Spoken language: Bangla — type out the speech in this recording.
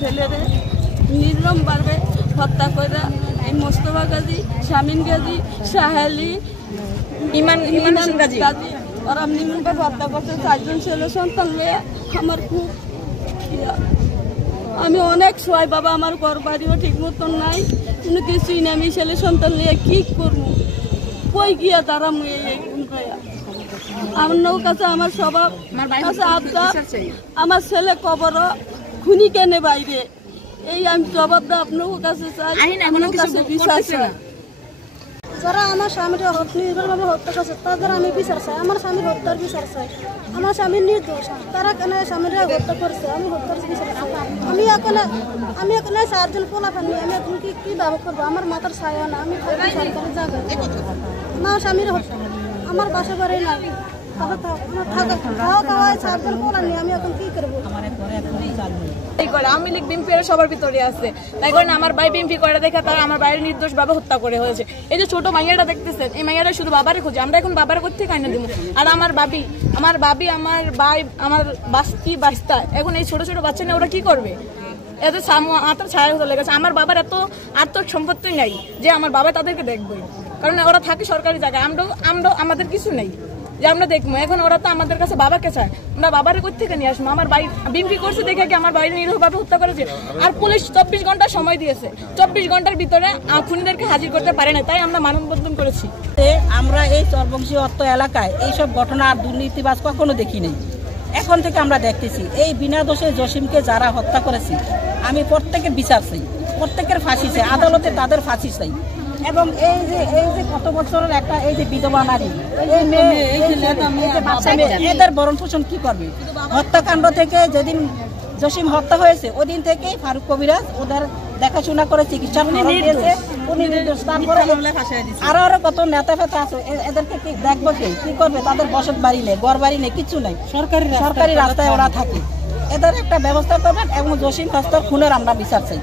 ছেলেরে নির্মমভাবে হত্যা করে এই মোস্তফা গাজী, শামীম গাজী, সাহেলি, ইমান গাজী ওরা নির্মমভাবে হত্যা করছে। 4 জন ছেলে সন্তান নিয়ে আমার খুব আমি অনেক সহায় বাবা, আমার ঘর বাড়িও ঠিক মতন নাই, কোনো কিছুই না। আমি ছেলে সন্তান নিয়ে কি করবো, কই গিয়া দাঁড়াবো? আমার কাছে আমার স্বভাব আমার ছেলে কবর খুনি কেনে বাইরে, এই আমি জবাবটা আপনার কাছে চাই, আপনার কাছে বিশ্বাস চাই। যারা আমার স্বামীর নির্ভরভাবে হত্যা করছে তাদের আমি বিচার চাই, আমার স্বামীর হত্যার বিচার চাই। আমার স্বামীর নির্দোষ, তারা কেন স্বামীর হত্যা করছে, আমি হত্যার বিচার চাই। আমি এখানে 4 জন পোলা পানি, আমি এখন কি ব্যবহার করবো? আমার মাথার ছায়া না, আমি সরকারি জায়গায় আমার স্বামীর হত্যা, আমার বাসা বাড়ি নাই, আওয়ামী লীগ বিএনপি সবার ভিতরে আছে, তাই কারণে আমার ভাই বিএনপি করে দেখে তারা আমার ভাইয়ের নির্দোষ ভাবে হত্যা করে হয়েছে। এই যে ছোট মাইয়াটা দেখতেছেন, এই মাইয়াটা শুধু বাবারে খুঁজে, আমরা এখন বাবার কোথা থেকে আইনা দিব? আর আমার ভাবি, আমার ভাই, আমার বাস্তা এখন এই ছোট ছোট বাচ্চা নিয়ে ওরা কি করবে? এদের মাথার ছায়া চলে গেছে। আমার বাবার এত আর্থিক সম্পত্তি নাই যে আমার বাবা তাদেরকে দেখবে, কারণ ওরা থাকে সরকারি জায়গায়, আমরা আমাদের কিছু নেই যে আমরা দেখবো। এখন ওরা তো আমাদের কাছে বাবাকে চায়, আমরা বাবার কোথা থেকে নিয়ে আসবো? আমার ভাই বিএনপি করছে দেখে কি আমার ভাইয়ের নিরীহভাবে হত্যা করেছে। আর পুলিশ 24 ঘন্টা সময় দিয়েছে, 24 ঘন্টার ভিতরে খুনিদেরকে হাজির করতে পারে না, তাই আমরা মানববন্ধন করেছি। আমরা এই চরবংশী অত্ত এলাকায় এইসব ঘটনা আর দুর্নীতিবাজ কখনো দেখি নাই, এখন থেকে আমরা দেখতেছি। এই বিনা দোষে জসিমকে যারা হত্যা করেছে, আমি প্রত্যেকের বিচার চাই, প্রত্যেকের ফাঁসি চাই, আদালতে তাদের ফাঁসি চাই। এবং এই যে কত বছরের একটা এই যে বিধবা নারী, এই মেয়ে, এদের ভরণ পোষণ কি করবে? হত্যাকাণ্ড থেকে যেদিন জসিম হত্যা হয়েছে ওদিন থেকেই ফারুক কবিরাজ ওদের দেখাশোনা করে চিকিৎসা দিয়েছে, উনি নির্দোষ। তারপরে আরো কত নেতা ফেতা আছে, এদেরকে কি দেখবো? কি করবে? তাদের বসত বাড়ি নেই, ঘর বাড়ি নেই, কিচ্ছু নেই, সরকারি রাস্তায় ওরা থাকে। এদের একটা ব্যবস্থা করবেন এবং জসিম হত্যার খুনের আমরা বিচার চাই।